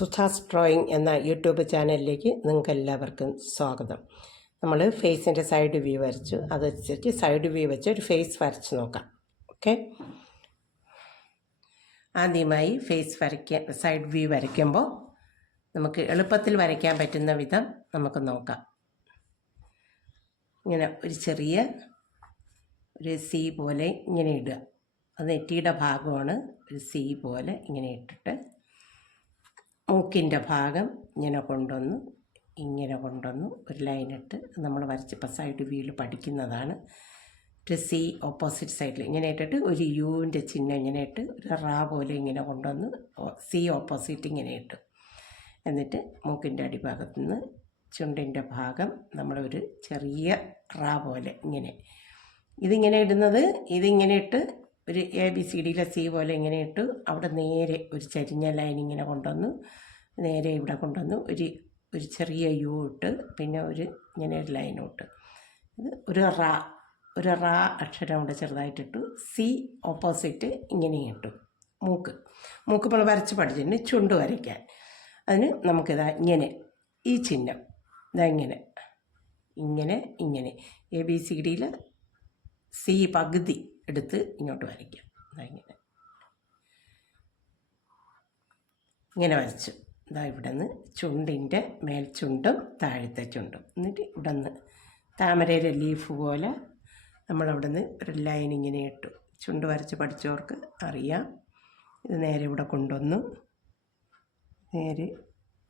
സുധാസ് drawing എന്ന YouTube ചാനലിലേക്ക് നിങ്ങൾക്ക് എല്ലാവർക്കും സ്വാഗതം. നമ്മൾ ഫേസിൻ്റെ സൈഡ് വ്യൂ വരച്ചു, അതനുസരിച്ച് സൈഡ് വ്യൂ വെച്ച് ഒരു ഫേസ് വരച്ച് നോക്കാം. ഓക്കെ, ആദ്യമായി സൈഡ് വ്യൂ വരയ്ക്കുമ്പോൾ നമുക്ക് എളുപ്പത്തിൽ വരയ്ക്കാൻ പറ്റുന്ന വിധം നമുക്ക് നോക്കാം. ഇങ്ങനെ ഒരു ചെറിയ ഒരു സി പോലെ ഇങ്ങനെ ഇടുക. അത് നെറ്റിയുടെ ഭാഗമാണ്. ഒരു സി പോലെ ഇങ്ങനെ ഇട്ടിട്ട് മൂക്കിൻ്റെ ഭാഗം ഇങ്ങനെ കൊണ്ടുവന്നു ഒരു ലൈനിട്ട് നമ്മൾ വരച്ചിപ്പോൾ സൈഡ് വ്യൂവിൽ പഠിക്കുന്നതാണ്. ഒരു സി ഓപ്പോസിറ്റ് സൈഡിൽ ഇങ്ങനെ ഇട്ടിട്ട് ഒരു യുവിൻ്റെ ചിഹ്നം ഇങ്ങനെ ഇട്ട് ഒരു റാ പോലെ ഇങ്ങനെ കൊണ്ടുവന്ന് സി ഓപ്പോസിറ്റ് ഇങ്ങനെ ഇട്ടു. എന്നിട്ട് മൂക്കിൻ്റെ അടിഭാഗത്തു നിന്ന് ചുണ്ടിൻ്റെ ഭാഗം നമ്മളൊരു ചെറിയ റാ പോലെ ഇതിങ്ങനെ ഇടുന്നത്. ഇതിങ്ങനെ ഇട്ട് ഒരു ABCDയിലെ സി പോലെ ഇങ്ങനെ ഇട്ടു. അവിടെ നേരെ ഒരു ചരിഞ്ഞ ലൈൻ ഇങ്ങനെ കൊണ്ടുവന്നു, നേരെ ഇവിടെ കൊണ്ടുവന്നു ഒരു ചെറിയ യു ഇട്ട്, പിന്നെ ഇങ്ങനെ ഒരു ലൈനും ഇട്ട്. ഇത് ഒരു റാ അക്ഷരം അവിടെ ചെറുതായിട്ടിട്ടു. സി ഓപ്പോസിറ്റ് ഇങ്ങനെ ഇട്ടു. മൂക്ക് നമ്മൾ വരച്ച് പഠിച്ചിട്ടുണ്ട്. ചുണ്ട് വരയ്ക്കാൻ അതിന് നമുക്കിതാ ഇങ്ങനെ ഈ ചിഹ്നം ഇതാ ഇങ്ങനെ ABCDയിൽ സി പകുതി എടുത്ത് ഇങ്ങോട്ട് വരയ്ക്കാം. ഇങ്ങനെ വരച്ചു. ഇതാ ഇവിടെ നിന്ന് ചുണ്ടിൻ്റെ മേൽചുണ്ടും താഴത്തെ ചുണ്ടും, എന്നിട്ട് ഇവിടെ നിന്ന് താമരയുടെ ലീഫ് പോലെ നമ്മളവിടെ നിന്ന് ഒരു ലൈൻ ഇങ്ങനെ ഇട്ടു. ചുണ്ട് വരച്ച് പഠിച്ചവർക്ക് അറിയാം. ഇത് നേരെ ഇവിടെ കൊണ്ടുവന്നു, നേരെ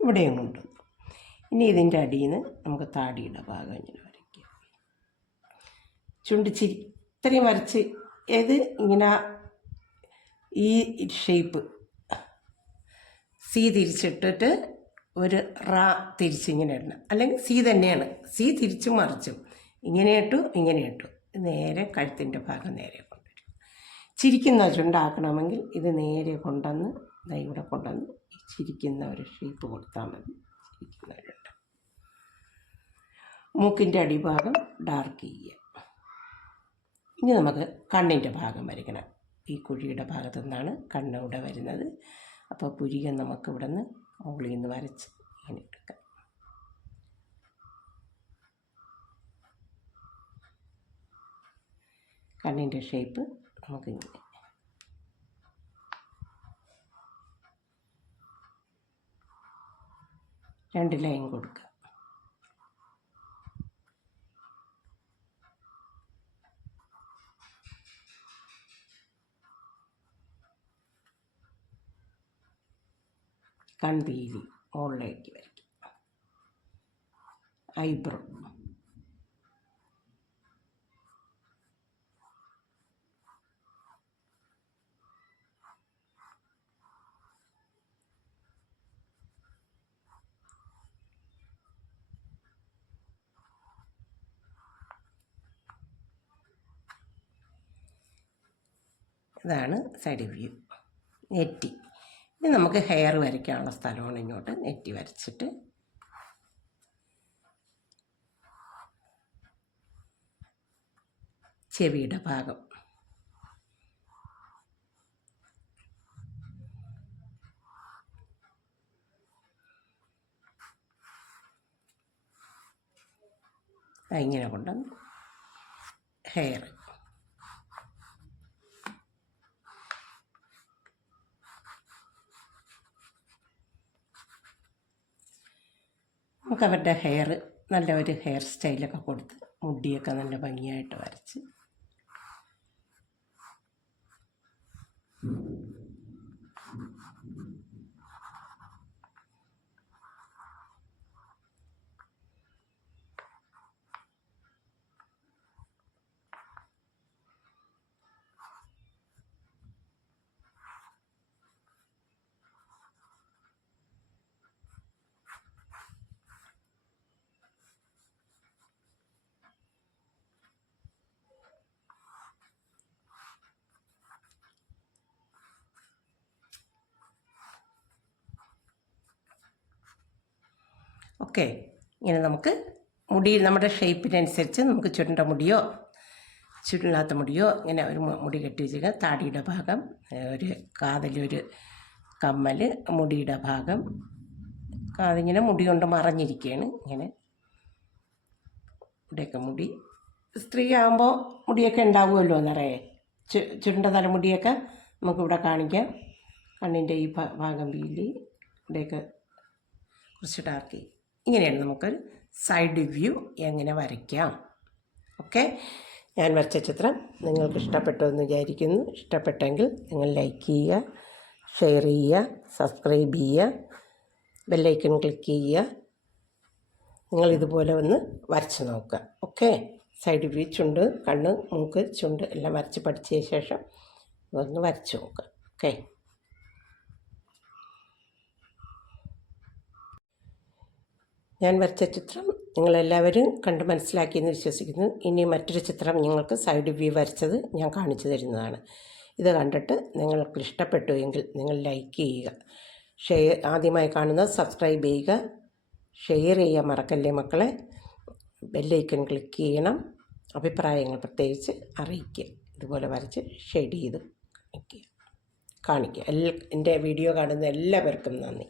ഇവിടെയും കൊണ്ടുവന്നു. ഇനി ഇതിൻ്റെ അടിയിൽ നിന്ന് നമുക്ക് താടിയുടെ ഭാഗം ഇങ്ങനെ വരയ്ക്കാം. ചുണ്ട് ഇത്രയും വരച്ച് ഇങ്ങനെ ഈ ഷേപ്പ് സി തിരിച്ചിട്ടിട്ട് ഒരു റാ തിരിച്ചിങ്ങനെ ഇടണം. അല്ലെങ്കിൽ സി തന്നെയാണ്, സി തിരിച്ചും മറിച്ചും ഇങ്ങനെ ഇട്ടു. നേരെ കഴുത്തിൻ്റെ ഭാഗം നേരെ കൊണ്ടുവരും. ചിരിക്കുന്ന ചുണ്ടാക്കണമെങ്കിൽ ഇത് നേരെ കൊണ്ടുവന്ന് ഇവിടെ കൊണ്ടുവന്ന് ചിരിക്കുന്ന ഒരു ഷേപ്പ് കൊടുത്താൽ മതി. ചിരിക്കുന്നവരുണ്ട്. മൂക്കിൻ്റെ അടിഭാഗം ഡാർക്ക് ചെയ്യുക. ഇനി നമുക്ക് കണ്ണിൻ്റെ ഭാഗം വരയ്ക്കണം. ഈ കുഴിയുടെ ഭാഗത്തു നിന്നാണ് കണ്ണിവിടെ വരുന്നത്. അപ്പോൾ പുരികം നമുക്ക് ഇവിടെ നിന്ന് മുകളിൽ നിന്ന് വരച്ച് ഇങ്ങനെ എടുക്കാം. കണ്ണിൻ്റെ ഷേപ്പ് നമുക്കിങ്ങനെ രണ്ട് ലൈൻ കൊടുക്കുക. കൺപീലി മുകളിലേക്ക് വരയ്ക്കും. ഐബ്രോ ഇതാണ് സൈഡ് വ്യൂ. നെറ്റി ഇനി നമുക്ക് ഹെയർ വരയ്ക്കാനുള്ള സ്ഥലമാണ്. ഇങ്ങോട്ട് നെറ്റി വരച്ചിട്ട് ചെവിയുടെ ഭാഗം ഇങ്ങനെ കൊണ്ടുവന്ന് ഹെയർ നമുക്ക് അവരുടെ നല്ല ഒരു ഹെയർ സ്റ്റൈലൊക്കെ കൊടുത്ത് മുടിയൊക്കെ നല്ല ഭംഗിയായിട്ട് വരച്ച് ഓക്കെ. ഇങ്ങനെ നമുക്ക് നമ്മുടെ ഷേപ്പിനനുസരിച്ച് നമുക്ക് ചുരുണ്ട മുടിയോ ചുരുളാത്ത മുടിയോ ഇങ്ങനെ ഒരു മുടി കെട്ടി വെച്ചിട്ട് താടിയുടെ ഭാഗം ഒരു കാതിലൊരു കമ്മൽ, മുടിയുടെ ഭാഗം അതിങ്ങനെ മുടി കൊണ്ട് മറഞ്ഞിരിക്കുകയാണ്. ഇങ്ങനെ ഇവിടെയൊക്കെ മുടി, സ്ത്രീ ആകുമ്പോൾ മുടിയൊക്കെ ഉണ്ടാവുമല്ലോ നിറയെ, ചുരുണ്ട തലമുടിയൊക്കെ നമുക്കിവിടെ കാണിക്കാം. കണ്ണിൻ്റെ ഈ ഭാഗം വീലി ഇവിടെയൊക്കെ കുറച്ച് ഡാർക്ക്. ഇങ്ങനെയാണ് നമുക്കൊരു സൈഡ് വ്യൂ എങ്ങനെ വരയ്ക്കാം. ഓക്കെ, ഞാൻ വരച്ച ചിത്രം നിങ്ങൾക്ക് ഇഷ്ടപ്പെട്ടു എന്ന് വിചാരിക്കുന്നു. ഇഷ്ടപ്പെട്ടെങ്കിൽ നിങ്ങൾ ലൈക്ക് ചെയ്യുക, ഷെയർ ചെയ്യുക, സബ്സ്ക്രൈബ് ചെയ്യുക, ബെല്ലൈക്കൺ ക്ലിക്ക് ചെയ്യുക. നിങ്ങളിതുപോലെ ഒന്ന് വരച്ച് നോക്കുക. ഓക്കെ, സൈഡ് വ്യൂ, ചുണ്ട്, കണ്ണ്, മൂക്ക്, ചുണ്ട് എല്ലാം വരച്ച് പഠിച്ചതിന് ശേഷം ഒന്ന് വരച്ച് നോക്കുക. ഓക്കെ, ഞാൻ വരച്ച ചിത്രം നിങ്ങളെല്ലാവരും കണ്ട് മനസ്സിലാക്കിയെന്ന് വിശ്വസിക്കുന്നു. ഇനി മറ്റൊരു ചിത്രം നിങ്ങൾക്ക് സൈഡ് വ്യൂ വരച്ചത് ഞാൻ കാണിച്ചു തരുന്നതാണ്. ഇത് കണ്ടിട്ട് നിങ്ങൾക്ക് ഇഷ്ടപ്പെട്ടു എങ്കിൽ നിങ്ങൾ ലൈക്ക് ചെയ്യുക, ആദ്യമായി കാണുന്നത് സബ്സ്ക്രൈബ് ചെയ്യുക, ഷെയർ ചെയ്യാൻ മറക്കല്ലേ മക്കളെ, ബെല്ലൈക്കൺ ക്ലിക്ക് ചെയ്യണം, അഭിപ്രായങ്ങൾ പ്രത്യേകിച്ച് അറിയിക്കുക. ഇതുപോലെ വരച്ച് ഷെയ്ഡ് ചെയ്ത് കാണിക്കുക. എൻ്റെ വീഡിയോ കാണുന്ന എല്ലാവർക്കും നന്ദി.